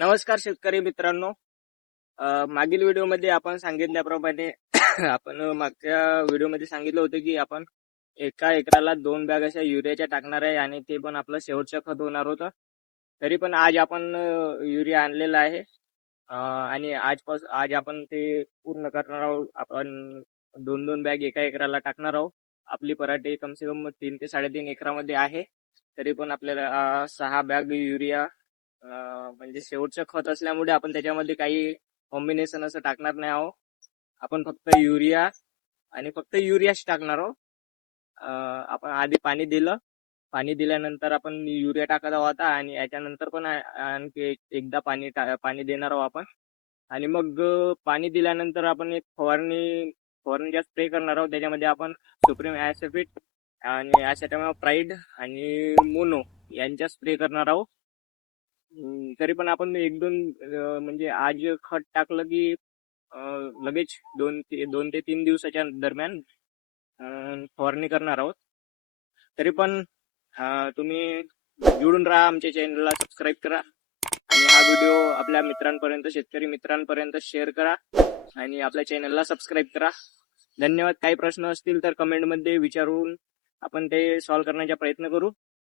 नमस्कार शेतकरी मित्रांनो. मागील व्हिडिओमध्ये आपण सांगितल्याप्रमाणे आपण मागच्या व्हिडिओमध्ये सांगितलं होतं की आपण एका एकराला 2 बॅग अशा युरियाच्या टाकणार आहे आणि ते पण आपलं शेवटचं खत होणार होतं. तरी पण आज आपण युरिया आणलेला आहे आणि आज आपण ते पूर्ण करणार आहोत. आपण 2-2 बॅग एका एकराला टाकणार आहोत. आपली पराठी कम से कम 3 ते 3.5 एकरामध्ये आहे. तरी पण आपल्याला 6 बॅग युरिया म्हणजे शेवटचं खत असल्यामुळे आपण त्याच्यामध्ये काही कॉम्बिनेशन असं टाकणार नाही आहोत. आपण फक्त युरिया आणि फक्त युरियाच टाकणार आहोत. आपण आधी पाणी दिलं. पाणी दिल्यानंतर आपण युरिया टाकत आहोत आणि याच्यानंतर पण आणखी एकदा पाणी देणार आहोत आपण. आणि मग पाणी दिल्यानंतर आपण एक फवारणीचा स्प्रे करणार आहोत. त्याच्यामध्ये आपण सुप्रीम ॲसिफिट आणि ॲसेटॅमाप्राइड आणि मोनो यांचा स्प्रे करणार आहोत. तरी पण आपण 1-2 म्हणजे आज खत टाकलं की लगेच 2 ते 3 दिवसाच्या दरम्यान फवारणी करणार आहोत. तरी पण तुम्ही जोडून राहा, आमच्या चॅनलला सबस्क्राईब करा आणि हा व्हिडिओ आपल्या मित्रांपर्यंत, शेतकरी मित्रांपर्यंत शेअर करा आणि आपल्या चॅनलला सबस्क्राईब करा. धन्यवाद. काही प्रश्न असतील तर कमेंटमध्ये विचारून आपण ते सॉल्व्ह करण्याचा प्रयत्न करू.